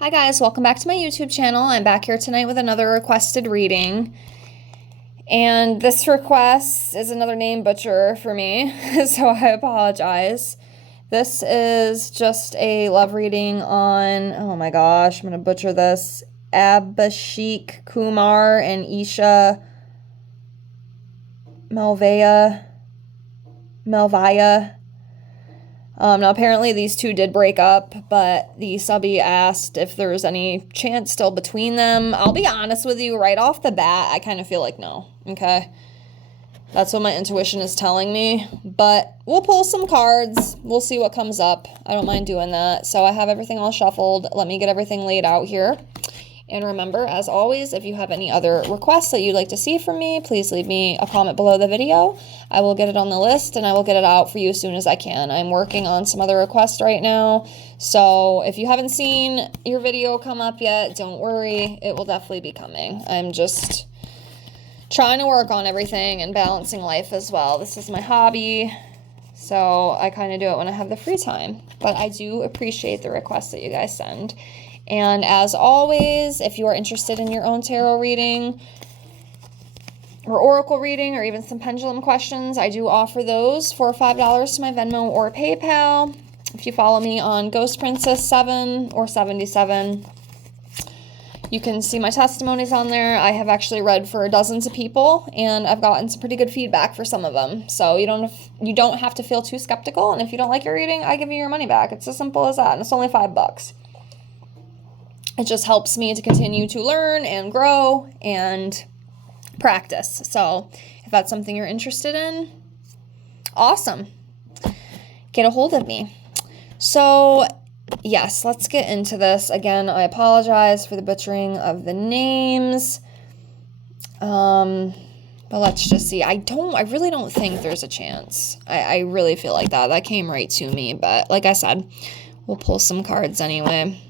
Hi guys, welcome back to my YouTube channel. I'm back here tonight with another requested reading. And this request is another name butcher for me, so I apologize. This is just a love reading on, oh my gosh, I'm going to butcher this, Abhishek, Kumar, and Isha, Malviya. Now apparently these two did break up, but the subby asked if there was any chance still between them. I'll be honest with you, right off the bat, I kind of feel like no, okay? That's what my intuition is telling me, but we'll pull some cards. We'll see what comes up. I don't mind doing that. So I have everything all shuffled. Let me get everything laid out here. And remember, as always, if you have any other requests that you'd like to see from me, please leave me a comment below the video. I will get it on the list and I will get it out for you as soon as I can. I'm working on some other requests right now. So if you haven't seen your video come up yet, don't worry. It will definitely be coming. I'm just trying to work on everything and balancing life as well. This is my hobby. So I kind of do it when I have the free time. But I do appreciate the requests that you guys send. And as always, if you are interested in your own tarot reading or oracle reading or even some pendulum questions, I do offer those for $5 to my Venmo or PayPal. If you follow me on Ghost Princess 7 or 77, you can see my testimonies on there. I have actually read for dozens of people, and I've gotten some pretty good feedback for some of them. So you don't have to feel too skeptical. And if you don't like your reading, I give you your money back. It's as simple as that, and it's only $5. It just helps me to continue to learn and grow and practice. So if that's something you're interested in, awesome. Get a hold of me. So yes, let's get into this. Again, I apologize for the butchering of the names. But let's just see. I really don't think there's a chance. I really feel like that. That came right to me. But like I said, we'll pull some cards anyway.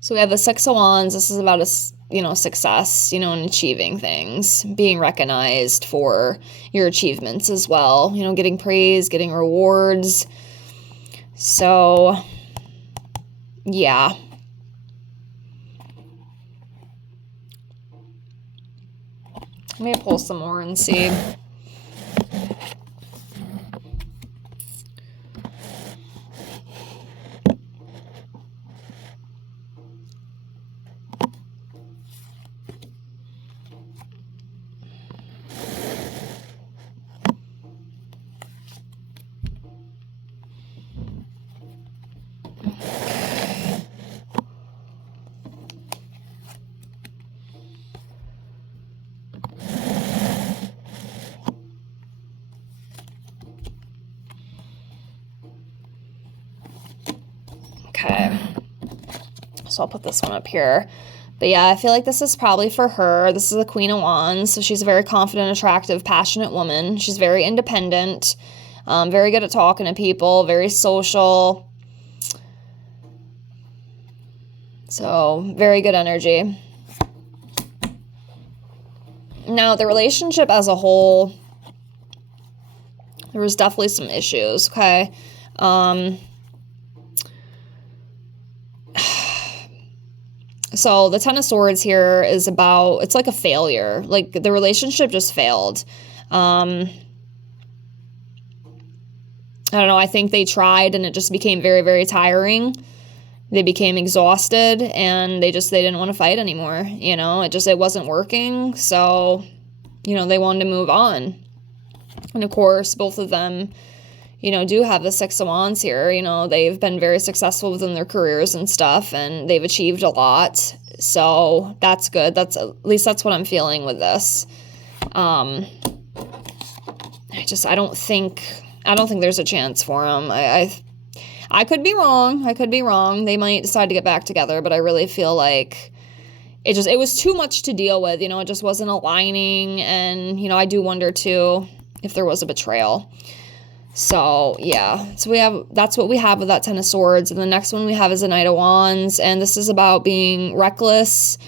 So we have the Six of Wands. This is about success, and achieving things, being recognized for your achievements as well, getting praise, getting rewards. So, yeah. Let me pull some more and see. Okay, so I'll put this one up here. But yeah, I feel like this is probably for her. This is the Queen of Wands. So she's a very confident, attractive, passionate woman. She's very independent, very good at talking to people, very social. So very good energy. Now, the relationship as a whole, there was definitely some issues, okay? So the Ten of Swords here is about, it's like a failure. Like the relationship just failed. I don't know. I think they tried and it just became very, very tiring. They became exhausted and they didn't want to fight anymore. It wasn't working. So, they wanted to move on. And of course, both of them, do have the Six of Wands here. They've been very successful within their careers and stuff, and they've achieved a lot. So that's good. At least that's what I'm feeling with this. I don't think there's a chance for them. I could be wrong. They might decide to get back together, but I really feel like it was too much to deal with. It just wasn't aligning. And, I do wonder too if there was a betrayal. So yeah, so that's what we have with that Ten of Swords. And the next one we have is a Knight of Wands. And this is about being reckless,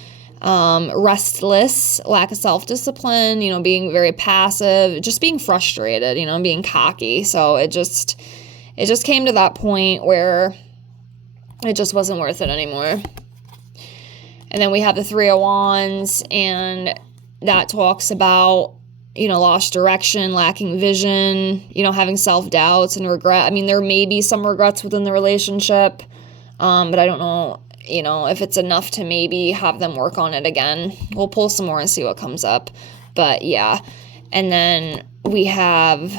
restless, lack of self-discipline, you know, being very passive, just being frustrated, you know, being cocky. So it just came to that point where it just wasn't worth it anymore. And then we have the Three of Wands, and that talks about, you know, lost direction, lacking vision, you know, having self-doubts and regret. I mean, there may be some regrets within the relationship, but I don't know, you know, if it's enough to maybe have them work on it again. We'll pull some more and see what comes up. But yeah. And then we have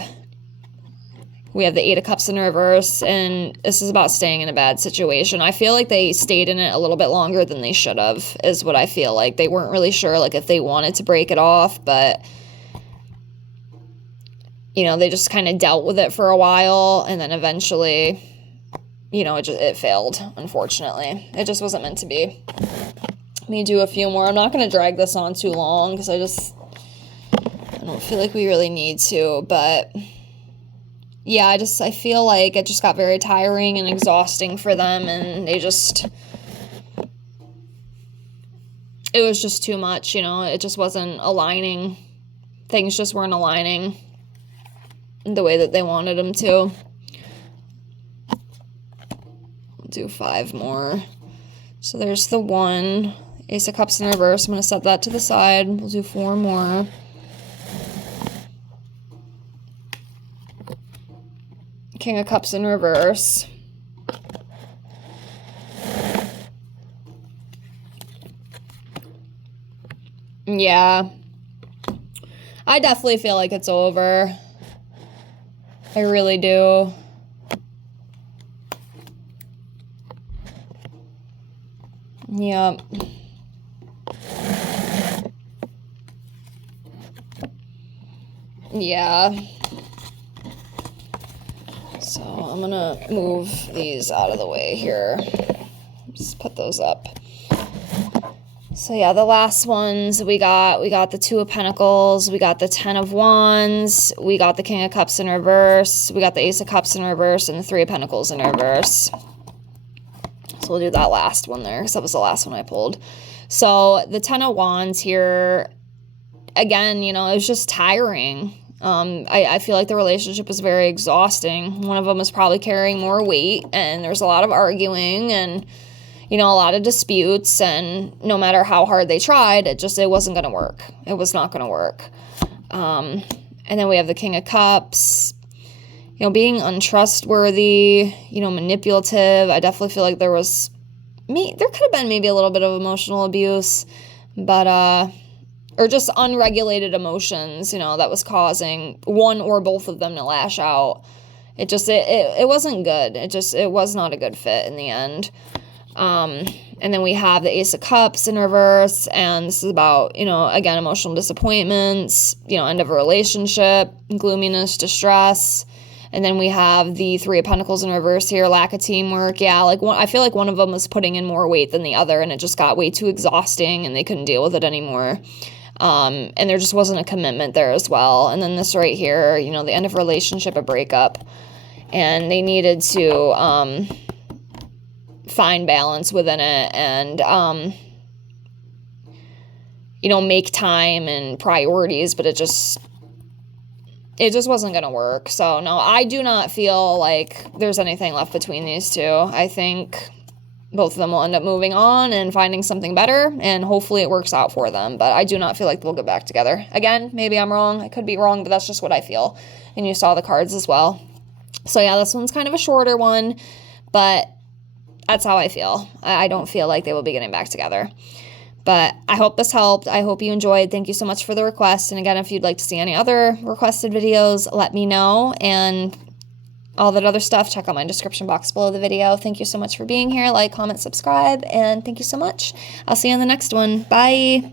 the Eight of Cups in reverse, and this is about staying in a bad situation. I feel like they stayed in it a little bit longer than they should have, is what I feel like. They weren't really sure, like, if they wanted to break it off, but, you know, they just kind of dealt with it for a while, and then eventually, you know, it failed, unfortunately. It just wasn't meant to be. Let me do a few more. I'm not going to drag this on too long, because I don't feel like we really need to, but yeah, I feel like it just got very tiring and exhausting for them, and it was just too much, you know. It just wasn't aligning. Things just weren't aligning the way that they wanted them to. We'll do 5 more. So there's the 1, Ace of Cups in reverse. I'm going to set that to the side. We'll do 4 more. King of Cups in reverse. Yeah. I definitely feel like it's over. I really do. Yep. Yeah. So I'm gonna move these out of the way here. Just put those up. So yeah, the last ones we got the 2 of Pentacles, we got the 10 of Wands, we got the King of Cups in reverse, we got the Ace of Cups in reverse, and the 3 of Pentacles in reverse. So we'll do that last one there, because that was the last one I pulled. So the 10 of Wands here, again, you know, it was just tiring. I feel like the relationship was very exhausting. One of them was probably carrying more weight, and there's a lot of arguing and, you know, a lot of disputes, and no matter how hard they tried, it wasn't going to work. It was not going to work. And then we have the King of Cups, you know, being untrustworthy, you know, manipulative. I definitely feel like there could have been maybe a little bit of emotional abuse, but, or just unregulated emotions, you know, that was causing one or both of them to lash out. It wasn't good. It was not a good fit in the end. And then we have the Ace of Cups in reverse, and this is about, you know, again, emotional disappointments, you know, end of a relationship, gloominess, distress. And then we have the 3 of Pentacles in reverse here, lack of teamwork. Yeah, I feel like one of them was putting in more weight than the other, and it just got way too exhausting, and they couldn't deal with it anymore. And there just wasn't a commitment there as well. And then this right here, you know, the end of a relationship, a breakup, and they needed to find balance within it, and you know, make time and priorities, but it just wasn't going to work. So no, I do not feel like there's anything left between these two. I think both of them will end up moving on and finding something better, and hopefully it works out for them, but I do not feel like they'll get back together. Again, maybe I'm wrong. I could be wrong, but that's just what I feel. And you saw the cards as well. So yeah, this one's kind of a shorter one, but that's how I feel. I don't feel like they will be getting back together. But I hope this helped. I hope you enjoyed. Thank you so much for the request. And again, if you'd like to see any other requested videos, let me know. And all that other stuff, check out my description box below the video. Thank you so much for being here. Like, comment, subscribe, and thank you so much. I'll see you on the next one. Bye.